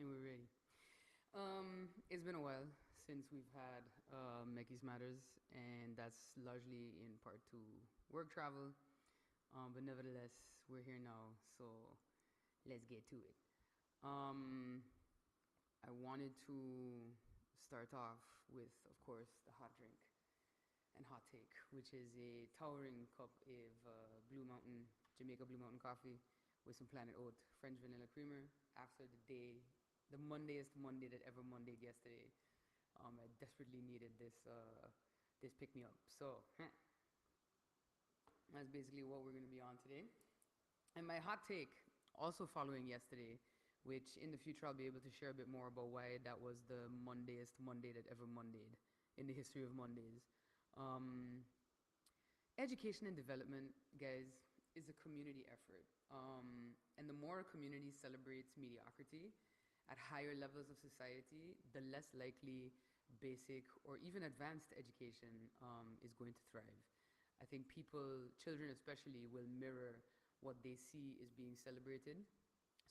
And we're ready. It's been a while since we've had Mickey's Matters, and that's largely in part to work travel. But nevertheless, we're here now, so let's get to it. Um, I wanted to start off with, of course, the hot drink and hot take, which is a towering cup of Blue Mountain, Jamaica Blue Mountain coffee with some Planet Oat French vanilla creamer after the Mondayest Monday that ever Mondayed yesterday. I desperately needed this pick me up. So that's basically what we're going to be on today. And my hot take, also following yesterday, which in the future I'll be able to share a bit more about why that was the Mondayest Monday that ever Mondayed in the history of Mondays. Um, Education and development, guys, is a community effort. And the more a community celebrates mediocrity at higher levels of society, the less likely basic or even advanced education is going to thrive. I think people, children especially, will mirror what they see is being celebrated.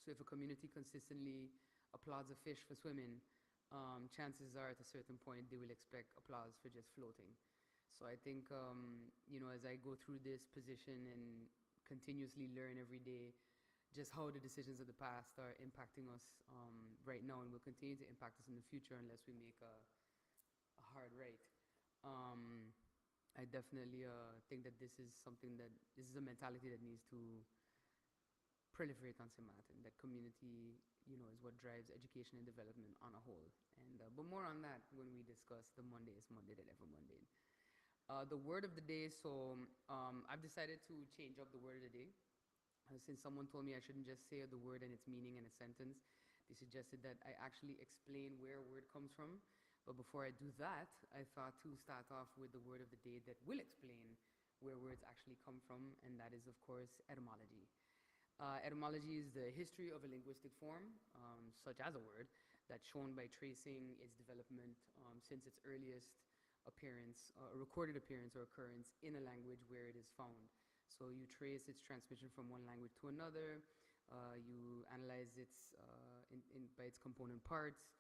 So if a community consistently applauds a fish for swimming, chances are at a certain point they will expect applause for just floating. So I think, as I go through this position and continuously learn every day just how the decisions of the past are impacting us right now and will continue to impact us in the future unless we make a hard right. Um, I definitely think that this is a mentality that needs to proliferate on Samat, and that community, is what drives education and development on a whole. And but more on that when we discuss the Mondayest Monday that ever Mondayed. The word of the day. So I've decided to change up the word of the day. Since someone told me I shouldn't just say the word and its meaning in a sentence, they suggested that I actually explain where a word comes from. But before I do that, I thought to start off with the word of the day that will explain where words actually come from, and that is, of course, etymology. Etymology is the history of a linguistic form, such as a word, that's shown by tracing its development since its earliest appearance, recorded appearance or occurrence in a language where it is found. So you trace its transmission from one language to another, you analyze by its component parts,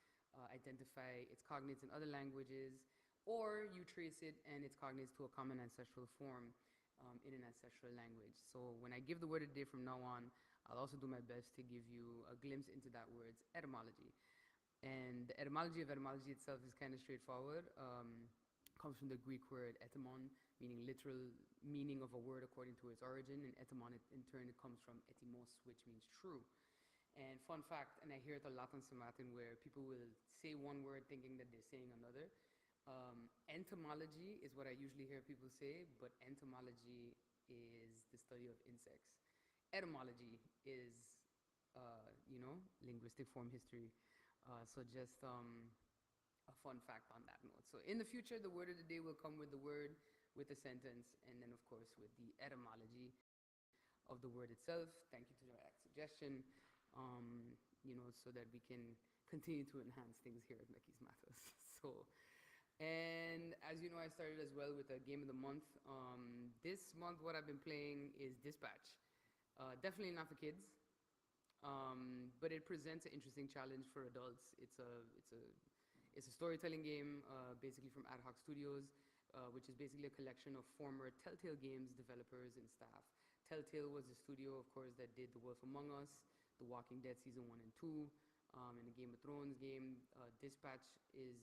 identify its cognates in other languages, or you trace it and its cognates to a common ancestral form in an ancestral language. So when I give the word a day from now on, I'll also do my best to give you a glimpse into that word's etymology. And the etymology of etymology itself is kind of straightforward. Comes from the Greek word etymon, meaning literal meaning of a word according to its origin, and etymon in turn it comes from etymos, which means true. And fun fact, and I hear it a lot on Samartan where people will say one word thinking that they're saying another. Entomology is what I usually hear people say, but entomology is the study of insects. Etymology is, linguistic form history. So just a fun fact on that note. So in the future, the word of the day will come with the word, with the sentence, and then of course with the etymology of the word itself. Thank you to that suggestion, so that we can continue to enhance things here at Mickey's Matters. So, and as you know, I started as well with a game of the month. This month, what I've been playing is Dispatch. Definitely not for kids, but it presents an interesting challenge for adults. It's a storytelling game, basically from Ad Hoc Studios, which is basically a collection of former Telltale Games developers and staff. Telltale was the studio, of course, that did The Wolf Among Us, The Walking Dead Season 1 and 2, and the Game of Thrones game. Dispatch is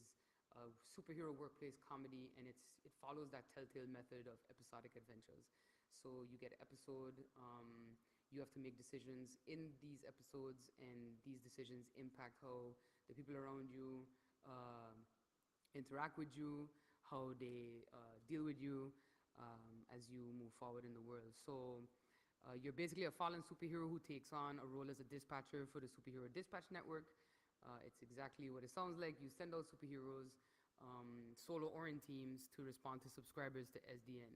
a superhero workplace comedy, and it follows that Telltale method of episodic adventures. So you get episode, you have to make decisions in these episodes, and these decisions impact how the people around you interact with you, how they deal with you as you move forward in the world. So you're basically a fallen superhero who takes on a role as a dispatcher for the Superhero Dispatch Network. It's exactly what it sounds like. You send out superheroes, solo or in teams, to respond to subscribers to SDN.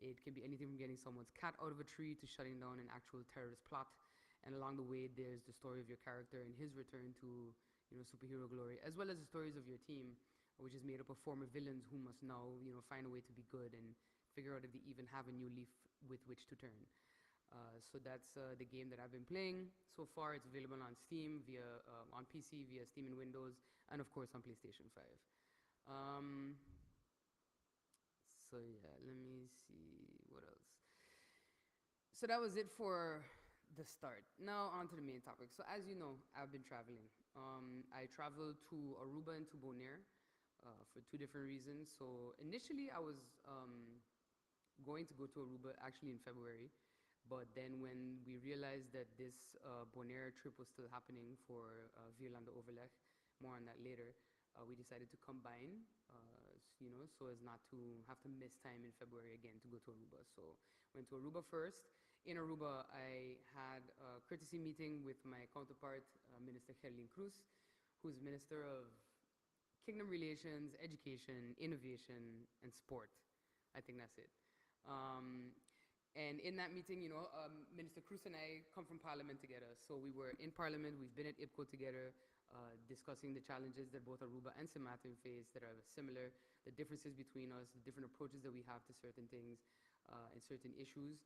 It can be anything from getting someone's cat out of a tree to shutting down an actual terrorist plot. And along the way, there's the story of your character and his return to superhero glory, as well as the stories of your team, which is made up of former villains who must now, find a way to be good and figure out if they even have a new leaf with which to turn. So that's the game that I've been playing so far. It's available on Steam on PC via Steam and Windows, and of course on PlayStation 5. Um, so yeah, let me see what else. So that was it for the start. Now on to the main topic. So as you know, I've been traveling. I traveled to Aruba and to Bonaire for two different reasons. So initially I was going to go to Aruba actually in February, but then when we realized that this Bonaire trip was still happening for Vierlande Overleg, more on that later, we decided to combine, so as not to have to miss time in February again to go to Aruba. So went to Aruba first. In Aruba, I had a courtesy meeting with my counterpart, Minister Cruz, who's Minister of Kingdom Relations, Education, Innovation, and Sport. I think that's it. And in that meeting, Minister Cruz and I come from Parliament together. So we were in Parliament, we've been at IPCO together, discussing the challenges that both Aruba and St. Martin face that are similar, the differences between us, the different approaches that we have to certain things and certain issues.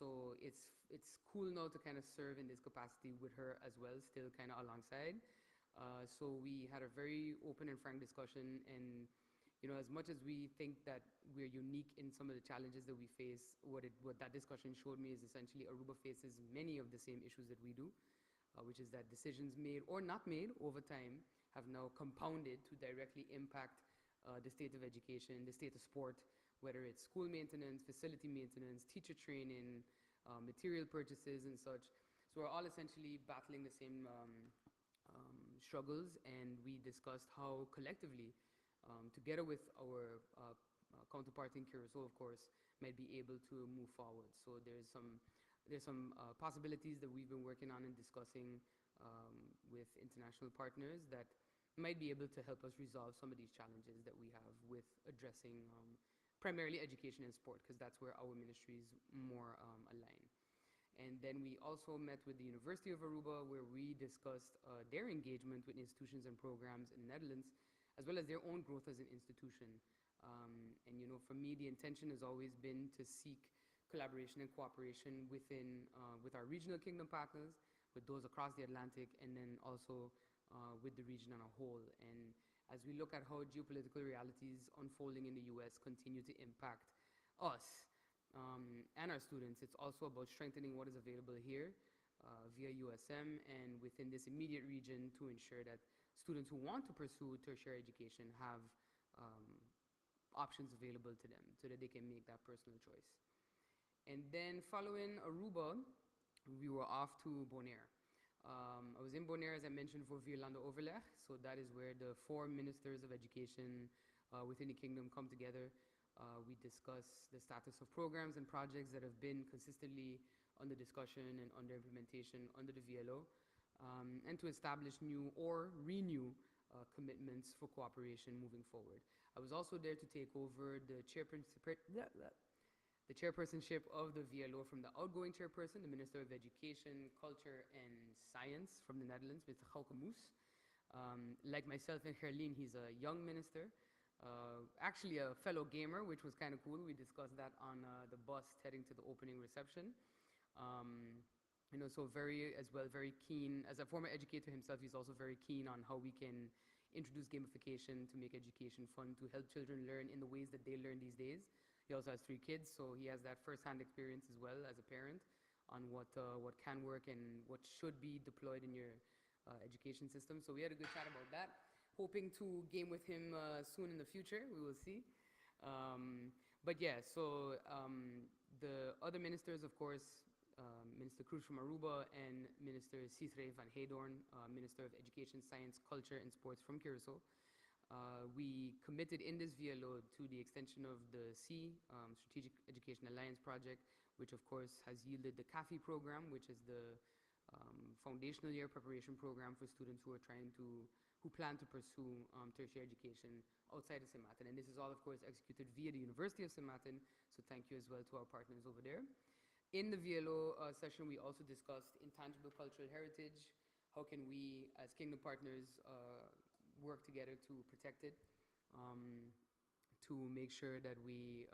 So it's cool now to kind of serve in this capacity with her as well, still kind of alongside. So we had a very open and frank discussion, and as much as we think that we're unique in some of the challenges that we face, what that discussion showed me is essentially Aruba faces many of the same issues that we do, which is that decisions made or not made over time have now compounded to directly impact the state of education, the state of sport, whether it's school maintenance, facility maintenance, teacher training, material purchases and such. So we're all essentially battling the same struggles, and we discussed how collectively, together with our counterpart in Curacao, of course, might be able to move forward. So there's some possibilities that we've been working on and discussing with international partners that might be able to help us resolve some of these challenges that we have with addressing primarily education and sport, because that's where our ministries more align. And then we also met with the University of Aruba, where we discussed their engagement with institutions and programs in the Netherlands, as well as their own growth as an institution. And for me, the intention has always been to seek collaboration and cooperation with our regional kingdom partners, with those across the Atlantic, and then also with the region on a whole. And as we look at how geopolitical realities unfolding in the US continue to impact us and our students, it's also about strengthening what is available here via USM and within this immediate region to ensure that students who want to pursue tertiary education have options available to them so that they can make that personal choice. And then following Aruba, we were off to Bonaire. I was in Bonaire, as I mentioned, for Vierlande Overleg. So that is where the 4 ministers of education within the kingdom come together. We discuss the status of programs and projects that have been consistently under discussion and under implementation under the VLO, and to establish new or renew commitments for cooperation moving forward. I was also there to take over the chairpersonship of the VLO from the outgoing chairperson, the Minister of Education, Culture, and Science from the Netherlands, Mr. Gauke Moes. Like myself and Gerline, he's a young minister, actually a fellow gamer, which was kind of cool. We discussed that on the bus heading to the opening reception. So very keen. As a former educator himself, he's also very keen on how we can introduce gamification to make education fun, to help children learn in the ways that they learn these days. He also has 3 kids, so he has that first-hand experience as well as a parent on what can work and what should be deployed in your education system. So we had a good chat about that. Hoping to game with him soon in the future. We will see. But yeah, so the other ministers, of course, Minister Cruz from Aruba and Minister Cisre van Heydorn, Minister of Education, Science, Culture, and Sports from Curacao. We committed in this VLO to the extension of the Strategic Education Alliance project, which of course has yielded the CAFI program, which is the foundational year preparation program for students who plan to pursue tertiary education outside of St. Martin. And this is all, of course, executed via the University of St. Martin, so thank you as well to our partners over there. In the VLO session, we also discussed intangible cultural heritage. How can we, as kingdom partners, work together to protect it, to make sure that we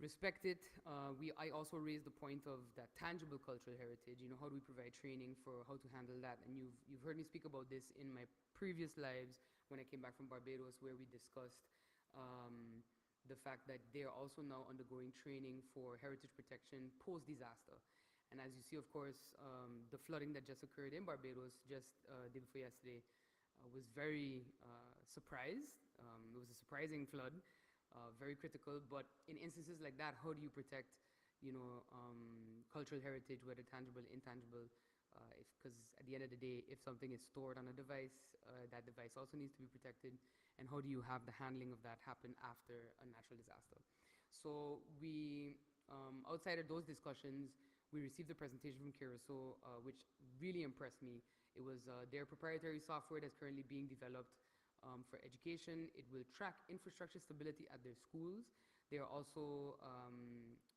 respect it. I also raised the point of that tangible cultural heritage. You know, how do we provide training for how to handle that? And you've heard me speak about this in my previous lives when I came back from Barbados, where we discussed um, the fact that they are also now undergoing training for heritage protection post disaster. And as you see, of course, the flooding that just occurred in Barbados just day before yesterday was very surprised. It was a surprising flood, very critical. But in instances like that, how do you protect, cultural heritage, whether tangible, intangible? Because at the end of the day, if something is stored on a device, that device also needs to be protected. And how do you have the handling of that happen after a natural disaster? So we, outside of those discussions, we received a presentation from Curacao, which really impressed me. It was their proprietary software that's currently being developed for education. It will track infrastructure stability at their schools. They are also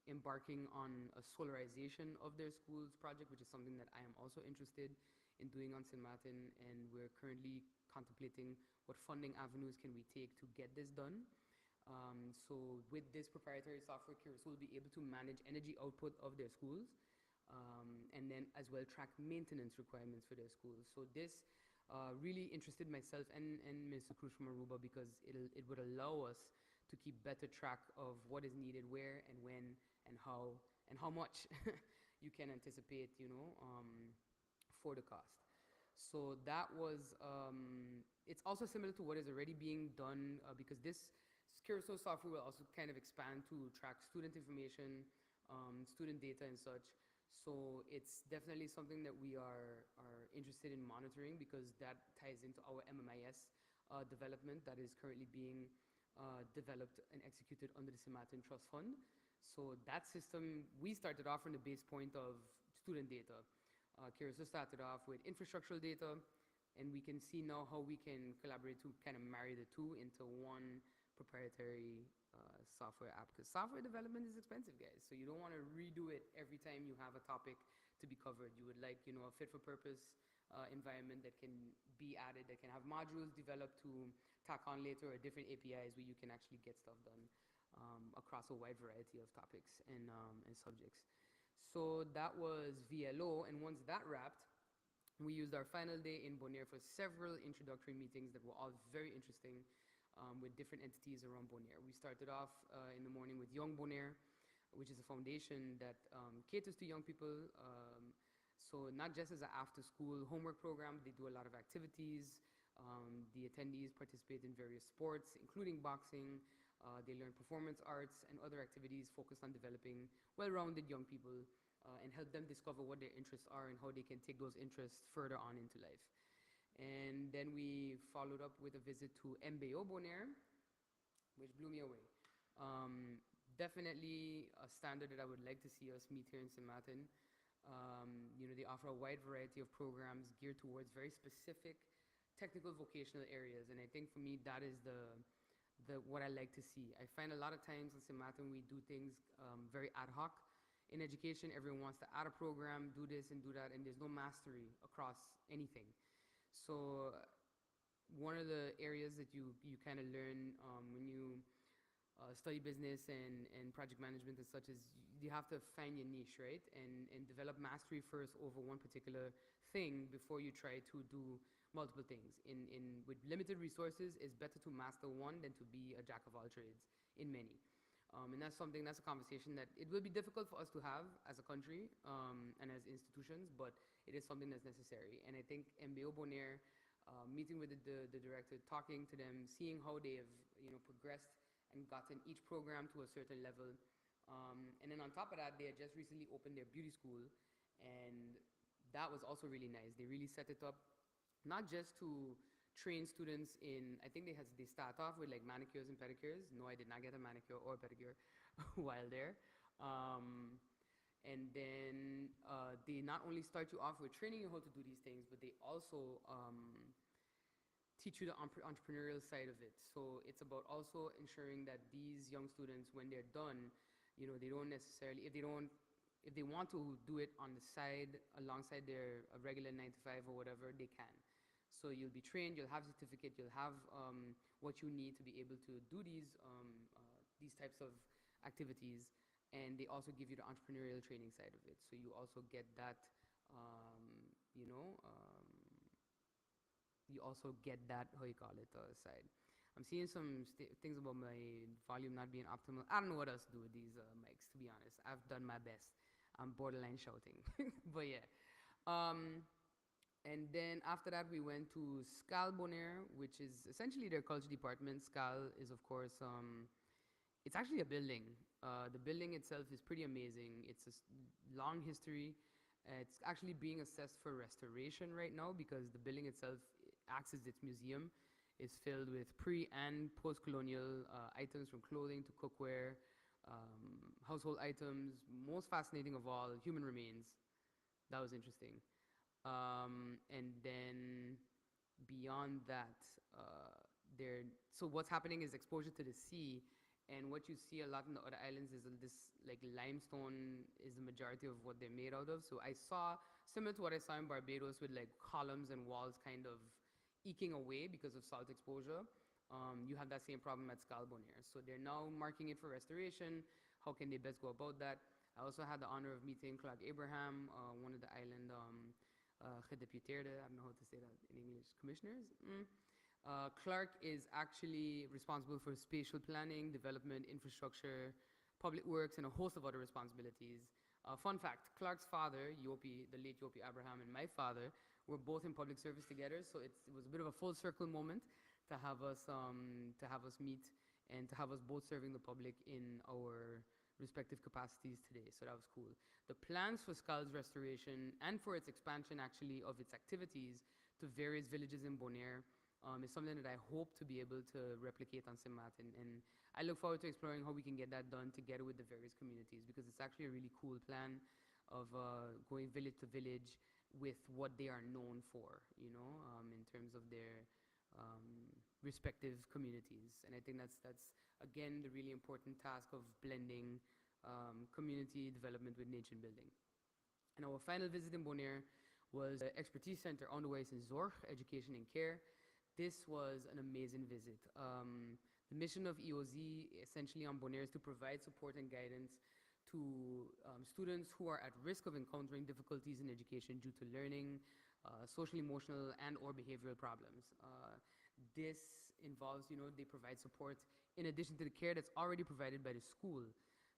embarking on a solarization of their schools project, which is something that I am also interested in doing on St. Martin, and we're currently contemplating what funding avenues can we take to get this done. So with this proprietary software, Curacao will be able to manage energy output of their schools, and then as well track maintenance requirements for their schools. So this really interested myself and Minister Cruz from Aruba, because it would allow us to keep better track of what is needed where and when and how much you can anticipate, for the cost. So that was, it's also similar to what is already being done, because this Curacao software will also kind of expand to track student information, student data and such. So it's definitely something that we are interested in monitoring, because that ties into our MMIS development that is currently being developed and executed under the St. Martin Trust Fund. So that system, we started off from the base point of student data. Curacao started off with infrastructural data, and we can see now how we can collaborate to kind of marry the two into one proprietary software app, because software development is expensive, guys. So you don't want to redo it every time you have a topic to be covered. You would like, a fit for purpose environment that can be added, that can have modules developed to tack on later, or different APIs where you can actually get stuff done across a wide variety of topics and subjects. So that was VLO, and once that wrapped, we used our final day in Bonaire for several introductory meetings that were all very interesting, with different entities around Bonaire. We started off in the morning with Young Bonaire, which is a foundation that caters to young people. So not just as an after-school homework program, they do a lot of activities. The attendees participate in various sports, including boxing. They learn performance arts and other activities focused on developing well-rounded young people, and help them discover what their interests are and how they can take those interests further on into life. And then we followed up with a visit to MBO Bonaire, which blew me away. Definitely a standard that I would like to see us meet here in St. Martin. They offer a wide variety of programs geared towards very specific technical vocational areas, and I think for me that is the what I like to see. I find a lot of times in St. Martin we do things very ad hoc. In education, everyone wants to add a program, do this and do that, and there's no mastery across anything. So one of the areas that you kind of learn when you study business and project management and such is you have to find your niche, right? And develop mastery first over one particular thing before you try to do multiple things. With limited resources, it's better to master one than to be a jack of all trades in many. And that's a conversation that it will be difficult for us to have as a country and as institutions, but it is something that's necessary. And I think MBO Bonaire, meeting with the director, talking to them, seeing how they have progressed and gotten each program to a certain level. And then on top of that, they had just recently opened their beauty school, and that was also really nice. They really set it up not just to train students in, I think they start off with like manicures and pedicures. No, I did not get a manicure or a pedicure while there. And then they not only start you off with training you how to do these things, but they also teach you the entrepreneurial side of it. So it's about also ensuring that these young students, when they're done, they don't necessarily, if they want to do it on the side alongside their regular 9 to 5 or whatever, they can. So you'll be trained, you'll have a certificate, you'll have what you need to be able to do these types of activities, and they also give you the entrepreneurial training side of it. So you also get that, um, you know, you also get that, how you call it, side. I'm seeing some things about my volume not being optimal. I don't know what else to do with these mics, to be honest. I've done my best. I'm borderline shouting. But yeah. Um, and then after that, we went to Scal Bonaire, which is essentially their culture department. Scal is, of course, it's actually a building. The building itself is pretty amazing. It's a long history. It's actually being assessed for restoration right now because the building itself acts as its museum. It's filled with pre and post-colonial items from clothing to cookware, household items. Most fascinating of all, human remains. That was interesting. And then beyond that, so what's happening is exposure to the sea, and what you see a lot in the other islands is this like limestone is the majority of what they're made out of. So I saw similar to what I saw in Barbados with like columns and walls kind of eking away because of salt exposure. You have that same problem at Scal Bonaire. So they're now marking it for restoration. How can they best go about that? I also had the honor of meeting Clark Abraham, one of the island gedeputeerde, I don't know how to say that in English, commissioners. Clark is actually responsible for spatial planning, development, infrastructure, public works, and a host of other responsibilities. Fun fact, Clark's father, Yopi, the late Yopi Abraham, and my father were both in public service together, so it was a bit of a full circle moment to have us meet and to have us both serving the public in our respective capacities today, so that was cool. The plans for Scal's restoration and for its expansion actually of its activities to various villages in Bonaire is something that I hope to be able to replicate on St. Martin. And I look forward to exploring how we can get that done together with the various communities, because it's actually a really cool plan of going village to village with what they are known for, you know, in terms of their respective communities. And I think that's again the really important task of blending community development with nation building. And our final visit in Bonaire was the Expertise Center Onderwijs en Zorg, Education and Care. This was an amazing visit. The mission of EOZ essentially on Bonaire is to provide support and guidance to students who are at risk of encountering difficulties in education due to learning, social, emotional, and or behavioral problems. This involves, you know, they provide support in addition to the care that's already provided by the school.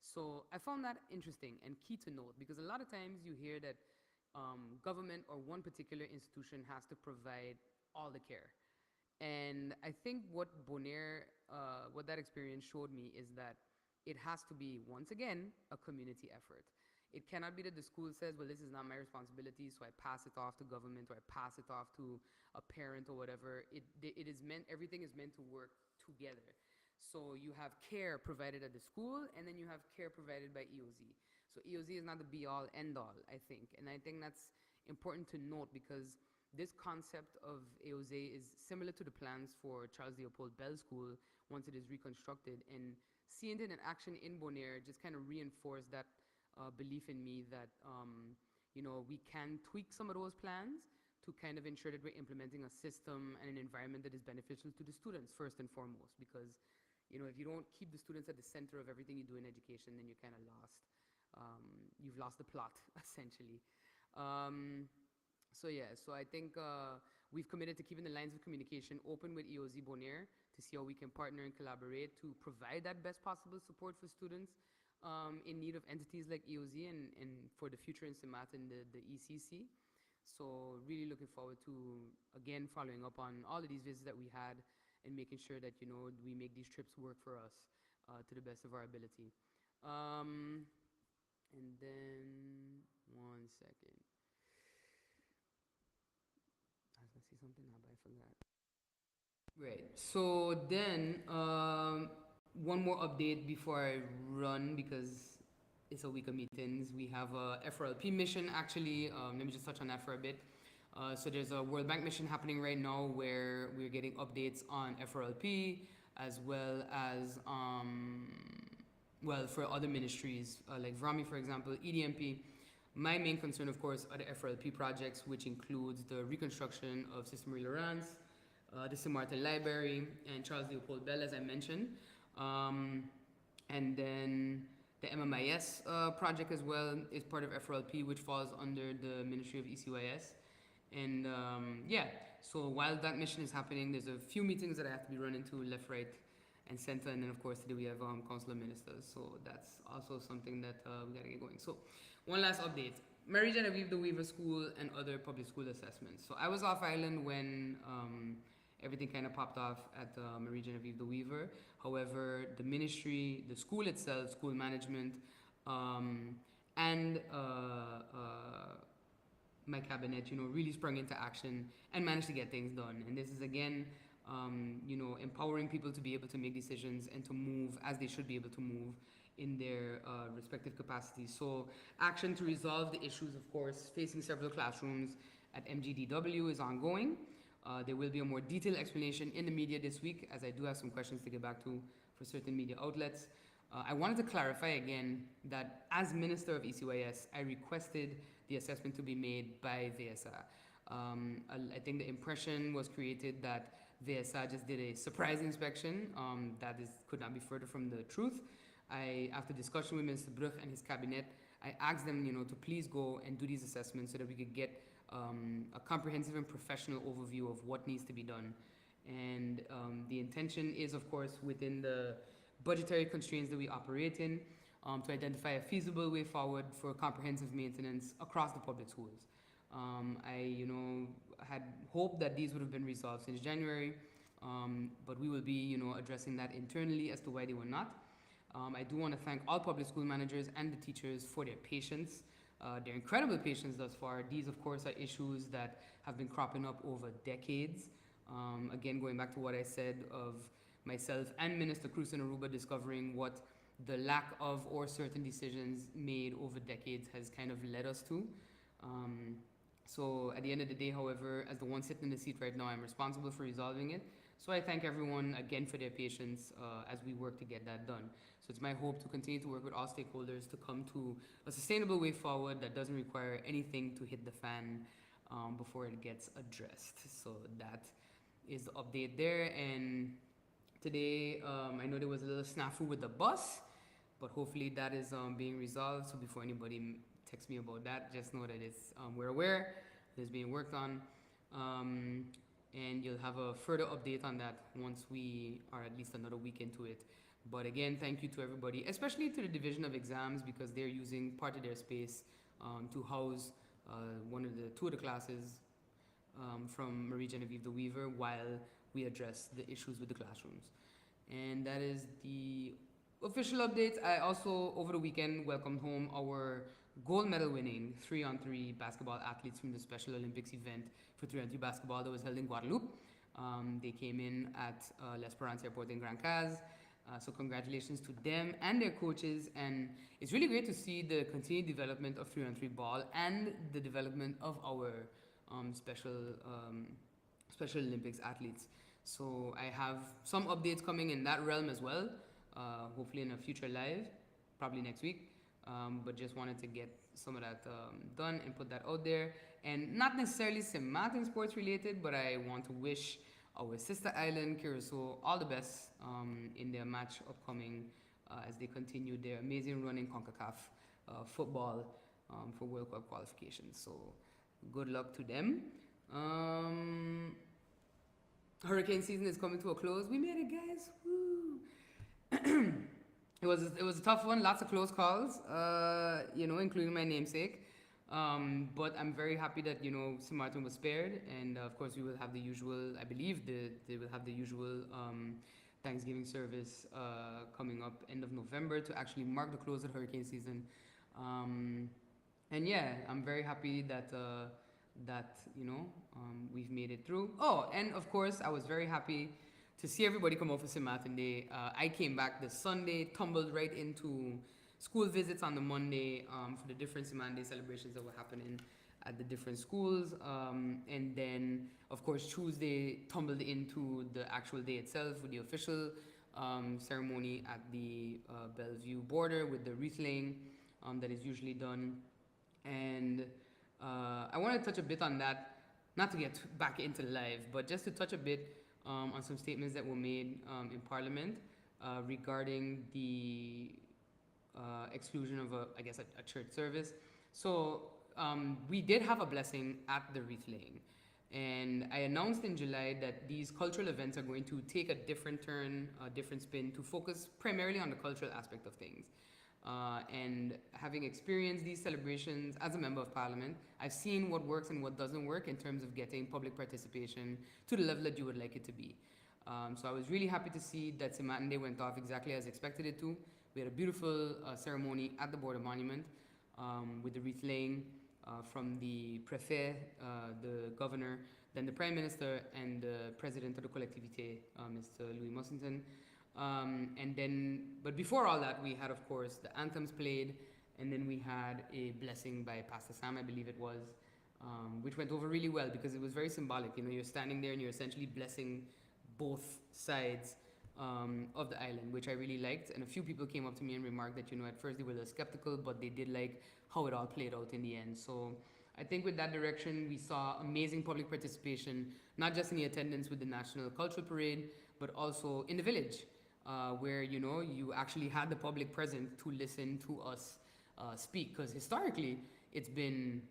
So I found that interesting and key to note, because a lot of times you hear that government or one particular institution has to provide all the care. And I think what Bonaire, what that experience showed me is that it has to be, once again, a community effort. It cannot be that the school says, well, this is not my responsibility, so I pass it off to government or I pass it off to a parent or whatever. It is meant, everything is meant to work together. So you have care provided at the school, and then you have care provided by EOZ. So EOZ is not the be-all, end-all, I think. And I think that's important to note, because this concept of EOZ is similar to the plans for Charles Leopold Bell School once it is reconstructed. And seeing it in action in Bonaire just kind of reinforced that belief in me that, you know, we can tweak some of those plans to kind of ensure that we're implementing a system and an environment that is beneficial to the students first and foremost. Because, you know, if you don't keep the students at the center of everything you do in education, then you're kind of lost. You've lost the plot, essentially. So yeah, so I think we've committed to keeping the lines of communication open with EOZ Bonaire to see how we can partner and collaborate to provide that best possible support for students in need of entities like EOZ and for the future in St. Martin, the ECC. So really looking forward to, again, following up on all of these visits that we had and making sure that, you know, we make these trips work for us to the best of our ability. And then, one second. I was gonna say something now, but I forgot. Right. So then, one more update before I run, because it's a week of meetings. We have a FRLP mission, actually. Let me just touch on that for a bit. So there's a World Bank mission happening right now where we're getting updates on FRLP, as well as, well, for other ministries, like VRAMI, for example, EDMP. My main concern, of course, are the FRLP projects, which includes the reconstruction of Sister Marie Laurence, the St. Martin Library, and Charles Leopold Bell, as I mentioned. And then the MMIS project as well is part of FRLP, which falls under the Ministry of ECYS. And yeah, so while that mission is happening, there's a few meetings that I have to be running to left, right, and center. And then, of course, today we have Council of Ministers. So that's also something that we got to get going. So one last update. Mary Genevieve the Weaver School and other public school assessments. So I was off island when everything kind of popped off at Marie Genevieve the Weaver. However, the ministry, the school itself, school management, and my cabinet, really sprung into action and managed to get things done. And this is again, empowering people to be able to make decisions and to move as they should be able to move in their respective capacities. So action to resolve the issues, of course, facing several classrooms at MGDW is ongoing. There will be a more detailed explanation in the media this week, as I do have some questions to get back to for certain media outlets. I wanted to clarify again that as Minister of ECYS, I requested the assessment to be made by VSA. I think the impression was created that VSA just did a surprise inspection. That could not be further from the truth. After discussion with Minister Bruch and his cabinet, I asked them, to please go and do these assessments so that we could get a comprehensive and professional overview of what needs to be done. And the intention is, of course, within the budgetary constraints that we operate in, to identify a feasible way forward for comprehensive maintenance across the public schools. I, had hoped that these would have been resolved since January, but we will be, addressing that internally as to why they were not. I do want to thank all public school managers and the teachers for their patience, their incredible patience thus far. These, of course, are issues that have been cropping up over decades. Again, going back to what I said of myself and Minister Cruz and Aruba discovering what the lack of or certain decisions made over decades has kind of led us to. So at the end of the day, however, as the one sitting in the seat right now, I'm responsible for resolving it. So I thank everyone again for their patience as we work to get that done. So it's my hope to continue to work with all stakeholders to come to a sustainable way forward that doesn't require anything to hit the fan before it gets addressed. So that is the update there. And today, I know there was a little snafu with the bus, but hopefully that is being resolved. So before anybody texts me about that, just know that it's we're aware it's being worked on. And you'll have a further update on that once we are at least another week into it. But again, thank you to everybody, especially to the Division of Exams, because they're using part of their space to house two of the classes from Marie Genevieve the Weaver while we address the issues with the classrooms. And that is the official updates. I also, over the weekend, welcomed home our gold medal winning 3-on-3 basketball athletes from the Special Olympics event for 3-on-3 basketball that was held in Guadeloupe. They came in at L'Esperance Airport in Grand Case. So congratulations to them and their coaches. And it's really great to see the continued development of 3-on-3 ball and the development of our Special Olympics athletes. So I have some updates coming in that realm as well, hopefully in a future live, probably next week. But just wanted to get some of that done and put that out there. And not necessarily St. Martin sports related, but I want to wish our sister island, Curacao, all the best in their match upcoming as they continue their amazing run in CONCACAF football for World Cup qualifications. So good luck to them. Hurricane season is coming to a close. We made it, guys. Woo! It was a tough one, lots of close calls, including my namesake. But I'm very happy that, St. Martin was spared. And of course, we will have the usual, I believe they will have the usual Thanksgiving service coming up end of November to actually mark the close of hurricane season. And yeah, I'm very happy that, we've made it through. Oh, and of course, I was very happy to see everybody come out for St. Martin Day. I came back this Sunday, tumbled right into school visits on the Monday for the different St. Martin Day celebrations that were happening at the different schools. And then, of course, Tuesday tumbled into the actual day itself with the official ceremony at the Bellevue border with the wreath laying that is usually done. And I want to touch a bit on that, not to get back into live, but just to touch a bit on some statements that were made in Parliament. regarding the exclusion of a church service. So we did have a blessing at the wreath laying. And I announced in July that these cultural events are going to take a different turn, a different spin to focus primarily on the cultural aspect of things. And having experienced these celebrations as a member of parliament, I've seen what works and what doesn't work in terms of getting public participation to the level that you would like it to be. So I was really happy to see that Simande went off exactly as expected it to. We had a beautiful ceremony at the Border Monument with the wreath laying from the Préfet, the Governor, then the Prime Minister, and the President of the Collectivité, Mr. Louis Mussington. But before all that, we had, of course, the anthems played, and then we had a blessing by Pastor Sam, I believe it was, which went over really well because it was very symbolic. You know, you're standing there and you're essentially blessing both sides of the island, which I really liked. And a few people came up to me and remarked that, you know, at first they were a little skeptical, but they did like how it all played out in the end. So I think with that direction, we saw amazing public participation, not just in the attendance with the National Cultural Parade, but also in the village, where, you know, you actually had the public present to listen to us speak. Because historically, it's been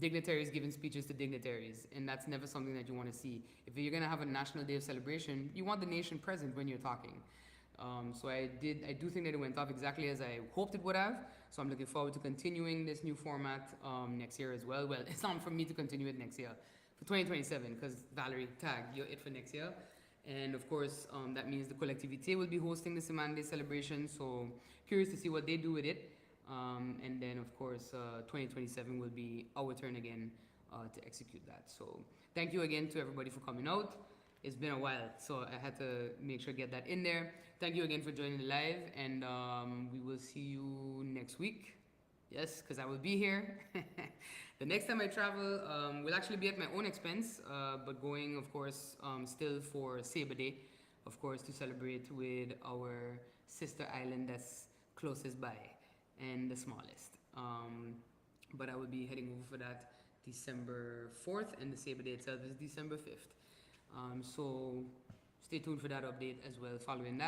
dignitaries giving speeches to dignitaries, and that's never something that you want to see. If you're going to have a National Day of celebration, you want the nation present when you're talking. So I do think that it went off exactly as I hoped it would have. So I'm looking forward to continuing this new format next year as well. Well, it's not for me to continue it next year, for 2027, because Valerie, tag, you're it for next year. And of course, that means the Collectivité will be hosting the Simande celebration. So curious to see what they do with it. And then, of course, 2027 will be our turn again to execute that. So thank you again to everybody for coming out. It's been a while, so I had to make sure to get that in there. Thank you again for joining the live, and we will see you next week. Yes, because I will be here. The next time I travel will actually be at my own expense, but going, of course, still for Sabre Day, of course, to celebrate with our sister island that's closest by and the smallest. But I will be heading over for that December 4th, and the Sabre Day itself is December 5th. So stay tuned for that update as well following that.